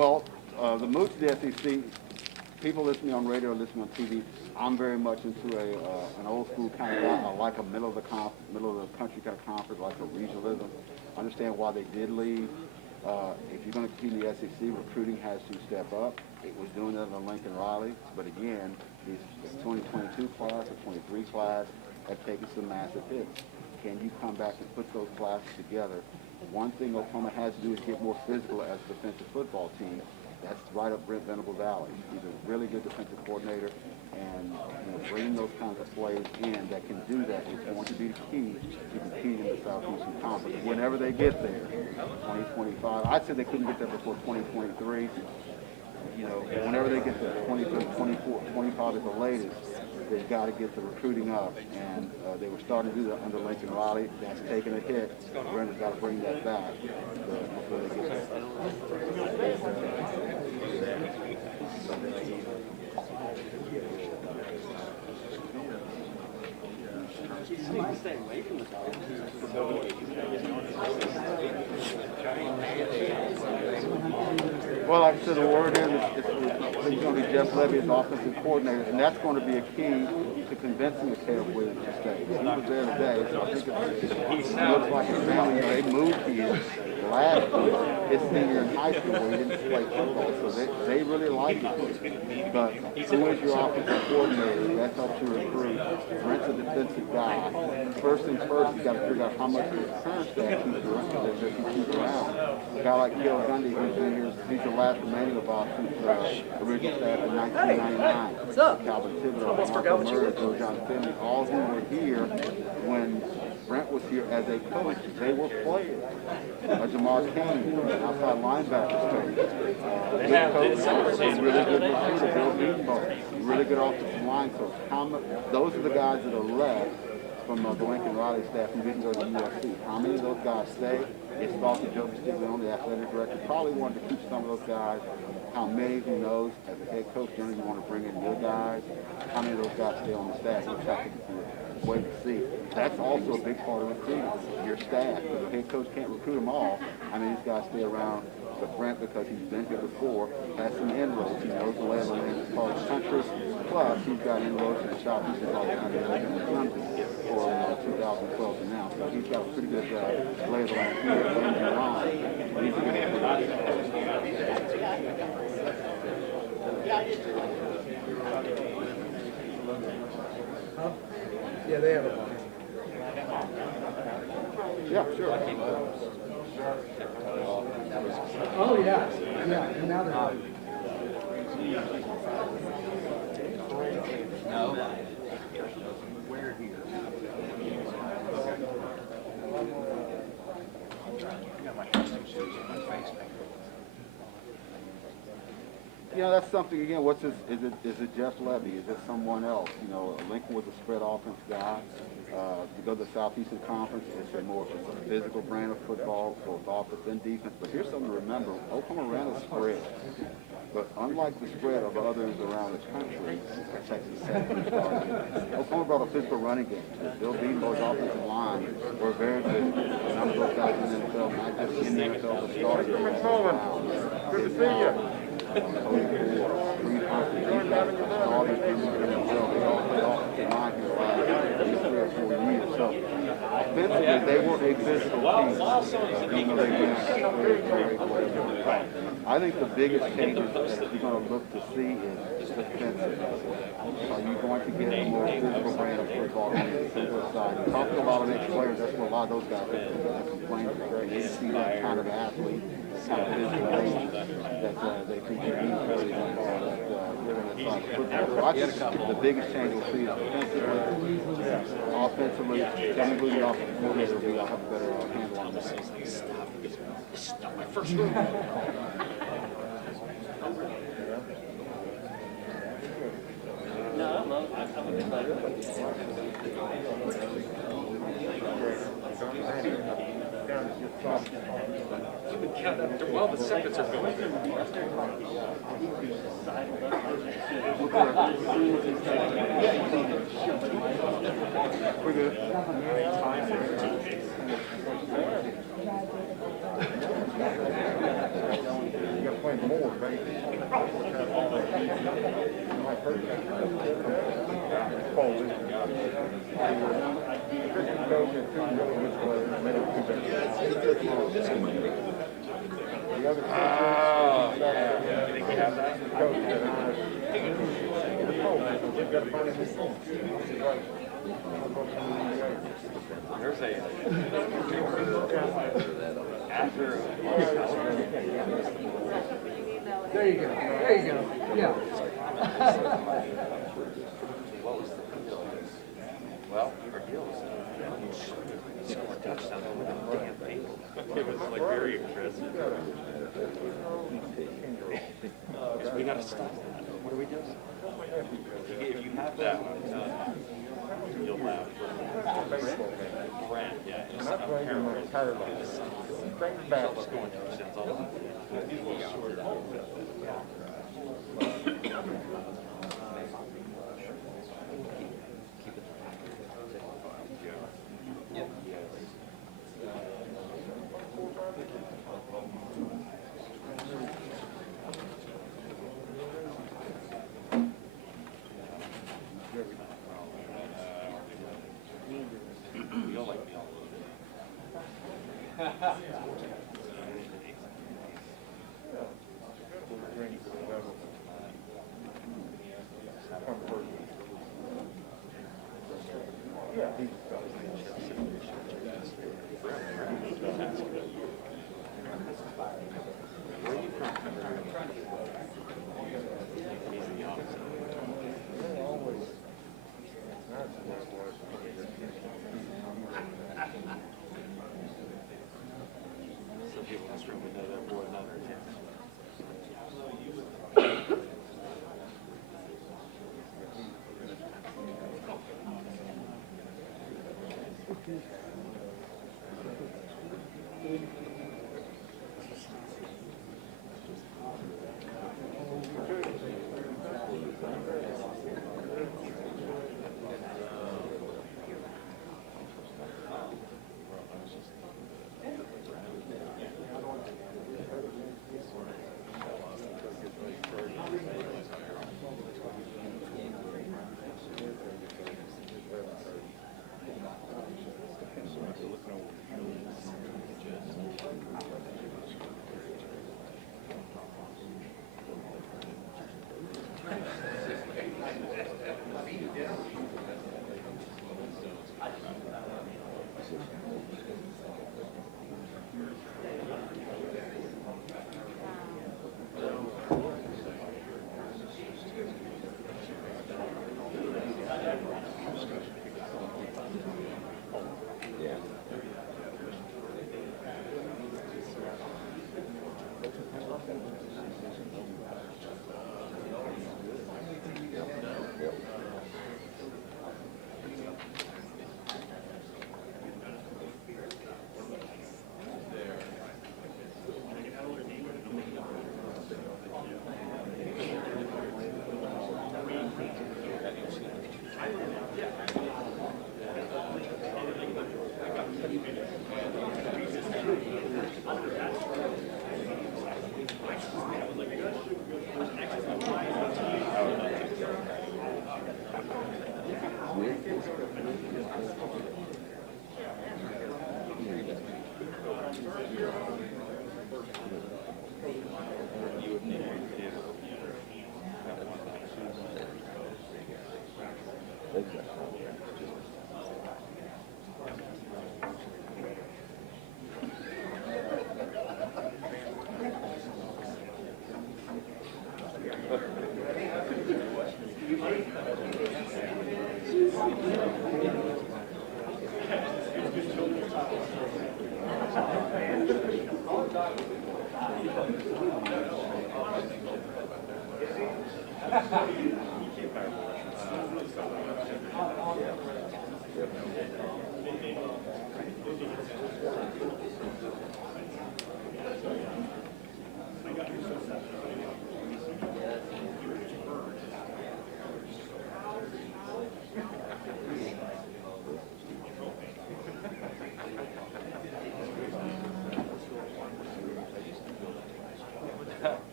Well, the move to the SEC, people listening on radio, listening on TV, I'm very much into an old school kind of guy. I like a middle of the country kind of conference, like a regionalism. I understand why they did leave. If you're going to compete in the SEC, recruiting has to step up. It was doing that in Lincoln Riley, but again, the 2022 class, the 23 class, have taken some massive hits. Can you come back and put those classes together? One thing Oklahoma has to do is get more physical as a defensive football team. That's right up Brent Venables' alley. He's a really good defensive coordinator, and bringing those kinds of players in that can do that is going to be the key to competing in the Southeastern Conference. Whenever they get there, 2025, I said they couldn't get there before 2023. Whenever they get to 23, 24, 25 at the latest, they've got to get the recruiting up, and they were starting to do that under Lincoln Riley. That's taken a hit. Brent has got to bring that back before they get there. Well, like I said, the word is it's going to be Jeff Levy as offensive coordinator, and that's going to be a key to convincing the Caleb Williams to stay. He was there today, so I think it looks like his family. They moved here last year, his senior in high school, where he didn't play football, so they really like him. But who is your offensive coordinator? That helps you recruit. Brent's a defensive guy. First things first, you got to figure out how much his current staff keeps around. A guy like Gil Gundy, who's been here, he's the last remaining of our original staff in 1999. What's up? Calvin Thibodeau, Marco Murray, Joe John Finley, all who were here when Brent was here as a coach. They were players. Jamar Kane, outside linebacker coach. Really good recruiter, Bill Beaton, really good offensive line coach. Those are the guys that are left from the Lincoln Riley staff who didn't go to USC. How many of those guys stay? It's thought that Joe Castiglione, the athletic director, probably wanted to keep some of those guys. How many, who knows? As a head coach, generally you want to bring in your guys. How many of those guys stay on the staff? Which I think is a way to see. That's also a big part of recruiting, your staff. Because the head coach can't recruit them all. I mean, these guys stay around. But Brent, because he's been here before, has some inroads. He knows the lay of the land as part of the country. Plus, he's got inroads in the Southeast and all down there in London for 2012 and now. So he's got a pretty good lay of the land here and beyond. He's a good Yeah, they have a bunch. Yeah, sure. Oh, yeah. Yeah, and now they're No. Where here? That's something, again, is it Jeff Levy? Is it someone else? Lincoln was a spread offense guy. To go to the Southeastern Conference, it's a physical brand of football, both offense and defense. But here's something to remember. Oklahoma ran a spread. But unlike the spread of others around the country, Texas Tech, Oklahoma brought a physical running game. Bill Beaton's offensive line were very physical. A number of those guys in the NFL, not just in the NFL, but started. Good to see you. So offensively, they were a physical team. I think the biggest changes that you're going to look to see is defensively. Are you going to get a more physical brand of football on the defensive side? You talk to a lot of ex-players, that's what a lot of those guys complain about. They see that kind of athlete, kind of physical range that they think they need for the football. So I think the biggest change we'll see is defensively, offensively. Kevin Blue, the offensive coordinator, will have a better handle on this. Stop my first move. You've been counting up while the seconds are going. We're good. You got playing more, right? The other You think we have that? we've got to find a new phone. There's a after. There you go. There you go. Yeah. What was the deal? Well, our deal was score touchdown over the damn table. It was like very impressive. So we got to stop that. What are we doing? If you have that, you'll have Brent. Yeah, it's Not playing my entire life. Think back. going to sins all the Some people in this room would know that more than others.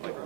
Like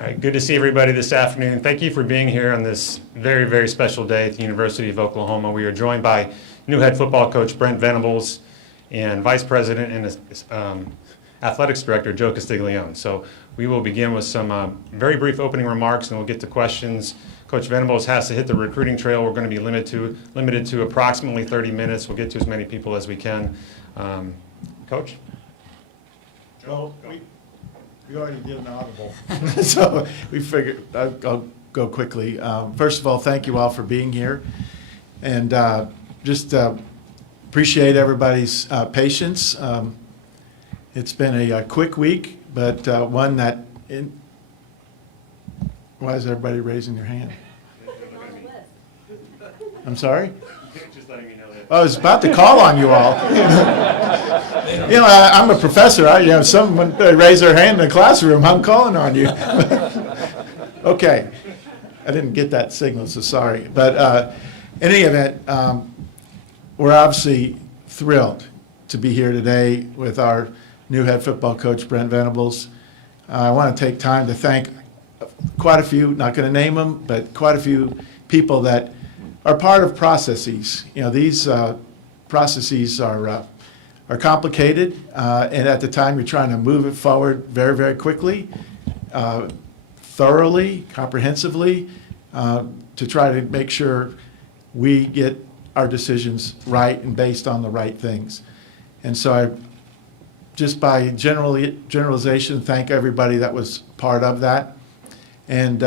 All right, good to see everybody this afternoon. Thank you for being here on this very, very special day at the University of Oklahoma. We are joined by new head football coach Brent Venables and vice president and athletics director Joe Castiglione. So we will begin with some very brief opening remarks, and we'll get to questions. Coach Venables has to hit the recruiting trail. We're going to be limited to approximately 30 minutes. We'll get to as many people as we can. Coach? Joe, we already did an audible, so we figured I'll go quickly. First of all, thank you all for being here, and just appreciate everybody's patience. It's been a quick week, but one that. Why is everybody raising their hand? I'm sorry? Just letting you know that. I was about to call on you all. You know, I'm a professor. Someone raise their hand in the classroom, I'm calling on you. Okay. I didn't get that signal, so sorry. But in any event, we're obviously thrilled to be here today with our new head football coach, Brent Venables. I want to take time to thank quite a few, not going to name them, but quite a few people that are part of processes. You know, these processes are complicated, and at the time you're trying to move it forward very, very quickly, thoroughly, comprehensively, to try to make sure we get our decisions right and based on the right things. And so I, just by generalization, thank everybody that was part of that. And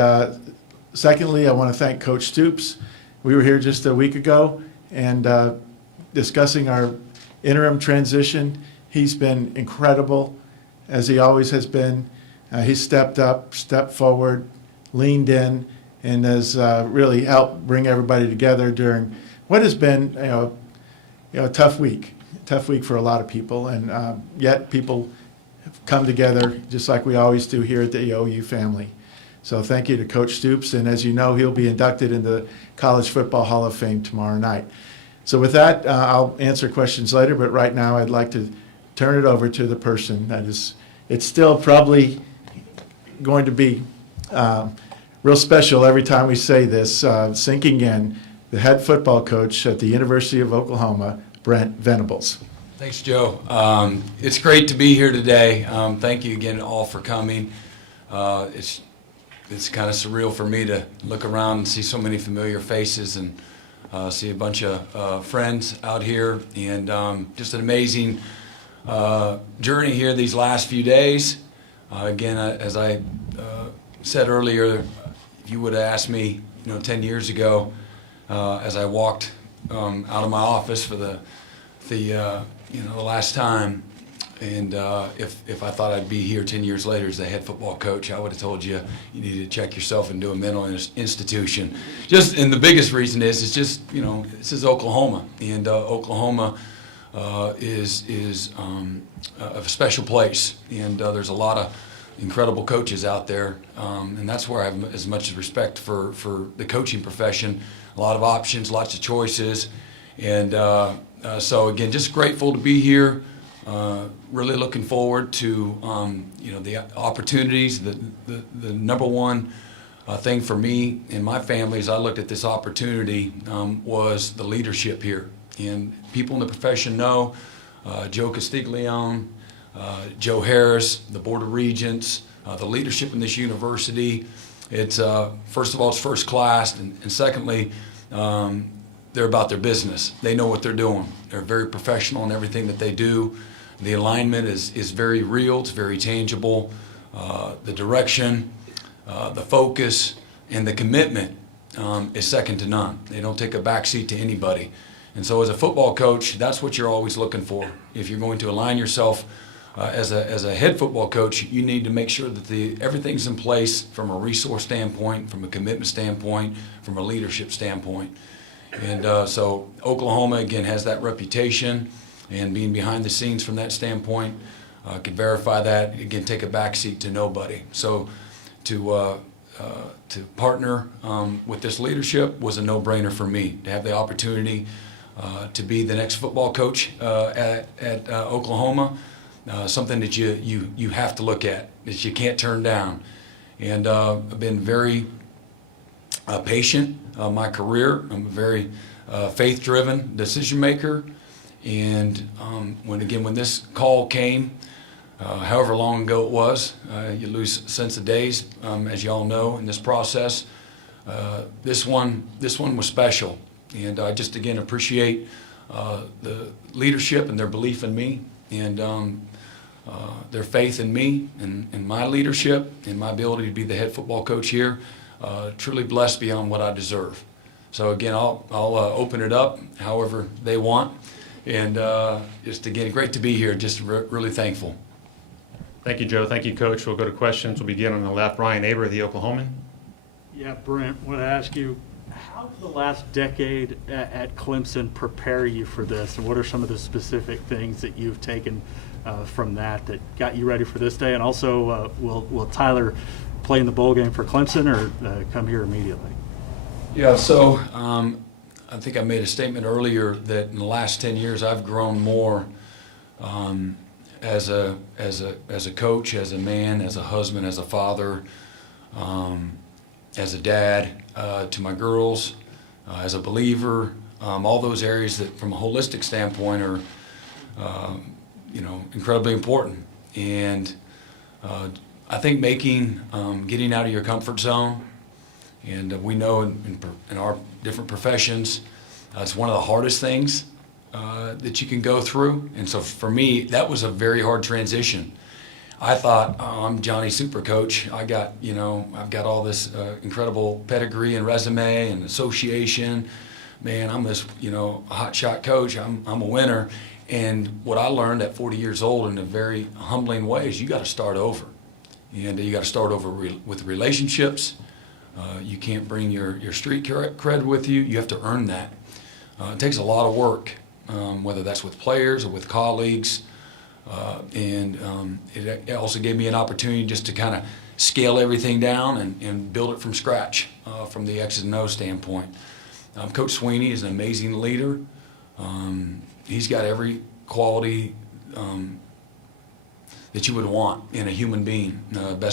secondly, I want to thank Coach Stoops. We were here just a week ago and discussing our interim transition. He's been incredible, as he always has been. He's stepped up, stepped forward, leaned in, and has really helped bring everybody together during what has been a tough week for a lot of people. And yet people have come together just like we always do here at the OU family. So thank you to Coach Stoops, and as you know, he'll be inducted into the College Football Hall of Fame tomorrow night. So with that, I'll answer questions later, but right now I'd like to turn it over to the person that is, it's still probably going to be real special every time we say this, sinking in, the head football coach at the University of Oklahoma, Brent Venables. Thanks, Joe. It's great to be here today. Thank you again all for coming. It's kind of surreal for me to look around and see so many familiar faces and see a bunch of friends out here, and just an amazing journey here these last few days. Again, as I said earlier, if you would have asked me, 10 years ago, as I walked out of my office for the last time, and if I thought I'd be here 10 years later as the head football coach, I would have told you needed to check yourself and do a mental institution. And the biggest reason is, it's just, this is Oklahoma, and Oklahoma is a special place, and there's a lot of incredible coaches out there, and that's where I have as much respect for the coaching profession. A lot of options, lots of choices, and so again, just grateful to be here. Really looking forward to the opportunities. The number one thing for me and my family as I looked at this opportunity was the leadership here. And people in the profession know Joe Castiglione, Joe Harris, the Board of Regents, the leadership in this university. It's first of all, it's first class, and secondly, they're about their business. They know what they're doing. They're very professional in everything that they do. The alignment is very real. It's very tangible. The direction, the focus, and the commitment is second to none. They don't take a backseat to anybody. And so as a football coach, that's what you're always looking for. If you're going to align yourself as a head football coach, you need to make sure that everything's in place from a resource standpoint, from a commitment standpoint, from a leadership standpoint. And so Oklahoma, again, has that reputation, and being behind the scenes from that standpoint, could verify that, again, take a backseat to nobody. So to partner with this leadership was a no-brainer for me. To have the opportunity to be the next football coach at Oklahoma, something that you have to look at, that you can't turn down. And I've been very patient my career. I'm a very faith-driven decision maker. And when this call came, however long ago it was, you lose sense of days, as you all know, in this process. This one was special, and I just again appreciate the leadership and their belief in me, and their faith in me and my leadership and my ability to be the head football coach here. Truly blessed beyond what I deserve. So again, I'll open it up however they want, and just again, great to be here. Just really thankful. Thank you, Joe. Thank you, Coach. We'll go to questions. We'll begin on the left. Ryan Aber, the Oklahoman. Yeah, Brent, want to ask you, how did the last decade at Clemson prepare you for this, and what are some of the specific things that you've taken from that got you ready for this day? And also, will Tyler play in the bowl game for Clemson or come here immediately? Yeah, so I think I made a statement earlier that in the last 10 years I've grown more as a coach, as a man, as a husband, as a father, as a dad to my girls, as a believer. All those areas that, from a holistic standpoint, are incredibly important. And I think getting out of your comfort zone, and we know in our different professions, it's one of the hardest things that you can go through. And so for me, that was a very hard transition. I thought, oh, I'm Johnny Super Coach. I've got all this incredible pedigree and resume and association. Man, I'm this, hot shot coach. I'm a winner. And what I learned at 40 years old in a very humbling way is you got to start over. And you got to start over with relationships. You can't bring your street cred with you. You have to earn that. It takes a lot of work, whether that's with players or with colleagues. It also gave me an opportunity just to kind of scale everything down and build it from scratch from the X's and O's standpoint. Coach Sweeney is an amazing leader. He's got every quality that you would want in a human being. Best